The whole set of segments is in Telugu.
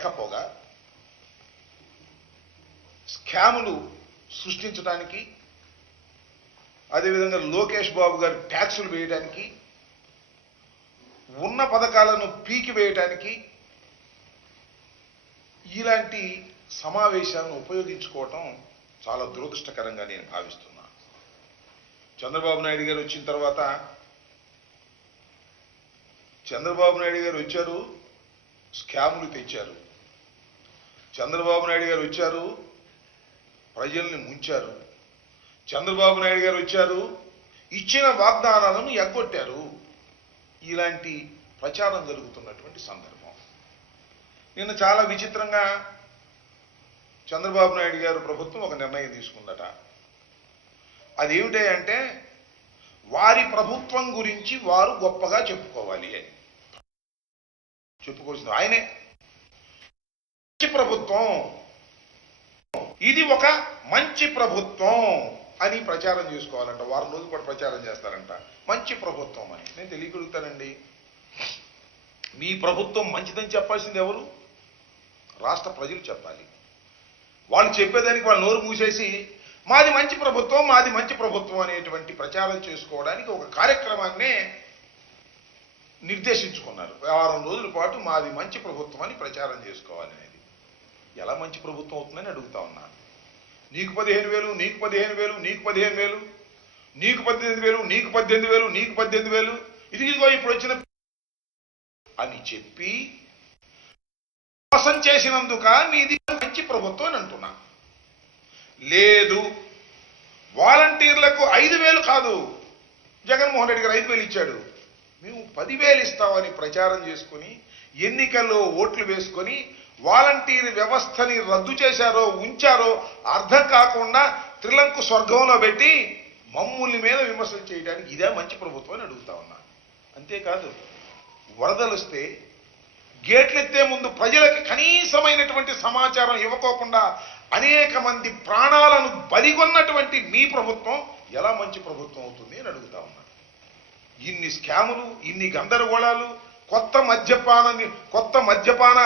లేకపోగా స్కాములు సృష్టించడానికి, అదేవిధంగా లోకేష్ బాబు గారు ట్యాక్సులు వేయడానికి, ఉన్న పథకాలను పీకి వేయడానికి ఇలాంటి సమావేశాలను ఉపయోగించుకోవటం చాలా దురదృష్టకరంగా నేను భావిస్తున్నా. చంద్రబాబు నాయుడు గారు వచ్చిన తర్వాత చంద్రబాబు నాయుడు గారు వచ్చారు, స్కాములు తెచ్చారు. చంద్రబాబు నాయుడు గారు వచ్చారు, ప్రజల్ని ముంచారు. చంద్రబాబు నాయుడు గారు వచ్చారు, ఇచ్చిన వాగ్దానాలను ఎగ్గొట్టారు. ఇలాంటి ప్రచారం జరుగుతున్నటువంటి సందర్భం. నిన్న చాలా విచిత్రంగా చంద్రబాబు నాయుడు గారు ప్రభుత్వం ఒక నిర్ణయం తీసుకుందట. అదేమిటి అంటే వారి ప్రభుత్వం గురించి వారు గొప్పగా చెప్పుకోవాలి అని. చెప్పుకోవాల్సింది ఆయనే. మంచి ప్రభుత్వం, ఇది ఒక మంచి ప్రభుత్వం అని ప్రచారం చేసుకోవాలంట. వారం రోజులు కూడా ప్రచారం చేస్తారంట మంచి ప్రభుత్వం అని. నేను తెలియగలుగుతానండి, మీ ప్రభుత్వం మంచిదని చెప్పాల్సింది ఎవరు? రాష్ట్ర ప్రజలు చెప్పాలి. వాళ్ళు చెప్పేదానికి వాళ్ళు నోరు మూసేసి మాది మంచి ప్రభుత్వం, మాది మంచి ప్రభుత్వం అనేటువంటి ప్రచారం చేసుకోవడానికి ఒక కార్యక్రమాన్నే నిర్దేశించుకున్నారు. వారం రోజుల పాటు మాది మంచి ప్రభుత్వం అని ప్రచారం చేసుకోవాలి అనేది. ఎలా మంచి ప్రభుత్వం అవుతుందని అడుగుతా ఉన్నాను. నీకు 15,000, నీకు 15,000, నీకు 15,000, నీకు 18,000, నీకు 18,000, నీకు 18,000, ఇదిగో ఇప్పుడు వచ్చిన అని చెప్పి మోసం చేసినందుక మీది మంచి ప్రభుత్వం అని అంటున్నా. లేదు, వాలంటీర్లకు 5,000 కాదు, జగన్మోహన్ రెడ్డి గారు 5,000 ఇచ్చాడు, మేము 10,000 ఇస్తామని ప్రచారం చేసుకుని ఎన్నికల్లో ఓట్లు వేసుకొని వాలంటీర్ వ్యవస్థని రద్దు చేశారో ఉంచారో అర్థం కాకుండా త్రిలంకు స్వర్గంలో పెట్టి మమ్ముల్ని మీద విమర్శలు చేయడానికి ఇదే మంచి ప్రభుత్వం అని అడుగుతా ఉన్నా. అంతేకాదు, వరదలు వస్తే గేట్లు ఎత్తే ముందు ప్రజలకు కనీసమైనటువంటి సమాచారం ఇవ్వకోకుండా అనేక మంది ప్రాణాలను బలిగొన్నటువంటి మీ ప్రభుత్వం ఎలా మంచి ప్రభుత్వం అవుతుంది అని అడుగుతా ఉన్నా. ఇన్ని స్కాములు, ఇన్ని గందరగోళాలు, కొత్త మద్యపాన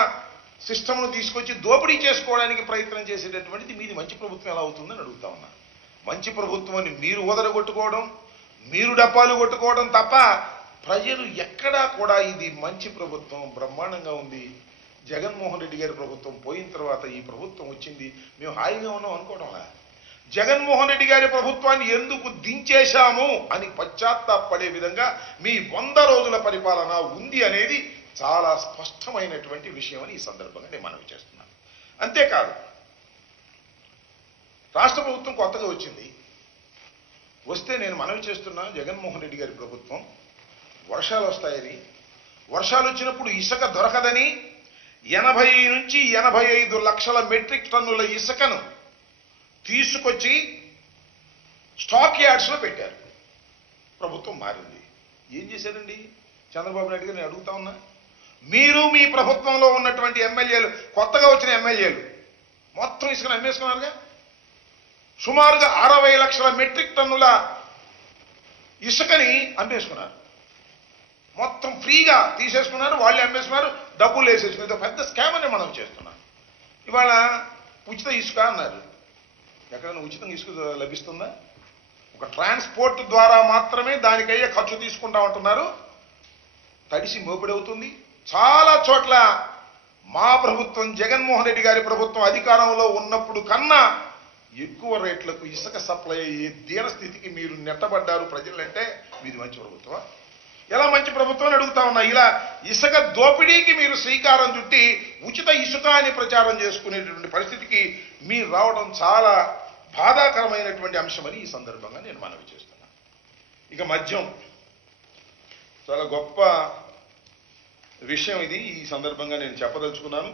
సిస్టమ్ను తీసుకొచ్చి దోపిడీ చేసుకోవడానికి ప్రయత్నం చేసేటటువంటిది మీది మంచి ప్రభుత్వం ఎలా అవుతుందని అడుగుతా ఉన్నా. మంచి ప్రభుత్వం అని మీరు ఓదరగొట్టుకోవడం, మీరు డప్పాలు కొట్టుకోవడం తప్ప ప్రజలు ఎక్కడా కూడా ఇది మంచి ప్రభుత్వం, బ్రహ్మాండంగా ఉంది, జగన్మోహన్ రెడ్డి గారి ప్రభుత్వం పోయిన తర్వాత ఈ ప్రభుత్వం వచ్చింది, మేము హాయిగా ఉన్నాం అనుకోవడంలా. జగన్మోహన్ రెడ్డి గారి ప్రభుత్వాన్ని ఎందుకు దించేశాము అని పశ్చాత్తాపడే విధంగా మీ 100 రోజుల పరిపాలన ఉంది అనేది చాలా స్పష్టమైనటువంటి విషయం అని ఈ సందర్భంగా నేను మనవి చేస్తున్నాను. అంతేకాదు, రాష్ట్ర ప్రభుత్వం కొత్తగా వచ్చింది. వస్తే నేను మనవి చేస్తున్నా, జగన్మోహన్ రెడ్డి గారి ప్రభుత్వం వర్షాలు వస్తాయని, వర్షాలు వచ్చినప్పుడు ఇసుక దొరకదని 80 నుంచి 85 లక్షల మెట్రిక్ టన్నుల ఇసుకను తీసుకొచ్చి స్టాక్ యార్డ్స్లో పెట్టారు. ప్రభుత్వం మారింది. ఏం చేశారండి చంద్రబాబు నాయుడు గారు? నేను అడుగుతా ఉన్నా, మీరు మీ ప్రభుత్వంలో ఉన్నటువంటి ఎమ్మెల్యేలు, కొత్తగా వచ్చిన ఎమ్మెల్యేలు మొత్తం ఇసుకను అమ్మేసుకున్నారుగా. సుమారుగా 60 లక్షల మెట్రిక్ టన్నుల ఇసుకని అమ్మేసుకున్నారు. మొత్తం ఫ్రీగా తీసేసుకున్నారు, వాళ్ళే అమ్మేసుకున్నారు, డబ్బులు వేసేసుకున్నారు. పెద్ద స్కామ్ అని మనం చేస్తున్నాం. ఇవాళ ఉచిత ఇసుక అన్నారు. ఎక్కడైనా ఉచితంగా ఇసుక లభిస్తుందా? ఒక ట్రాన్స్పోర్ట్ ద్వారా మాత్రమే దానికయ్యే ఖర్చు తీసుకుంటా ఉంటున్నారు. తడిసి మోపిడవుతుంది. చాలా చోట్ల మా ప్రభుత్వం, జగన్మోహన్ రెడ్డి గారి ప్రభుత్వం అధికారంలో ఉన్నప్పుడు కన్నా ఎక్కువ రేట్లకు ఇసుక సప్లై అయ్యే దీన స్థితికి మీరు నెట్టబడ్డారు ప్రజలంటే మీది మంచి ప్రభుత్వం? ఎలా మంచి ప్రభుత్వం అని అడుగుతా ఉన్నా. ఇలా ఇసుక దోపిడీకి మీరు శ్రీకారం చుట్టి ఉచిత ఇసుక అని ప్రచారం చేసుకునేటువంటి పరిస్థితికి మీరు రావడం చాలా బాధాకరమైనటువంటి అంశమని ఈ సందర్భంగా నేను మనవి చేస్తున్నాను. ఇక మద్యం చాలా గొప్ప విషయం ఇది, ఈ సందర్భంగా నేను చెప్పదలుచుకున్నాను.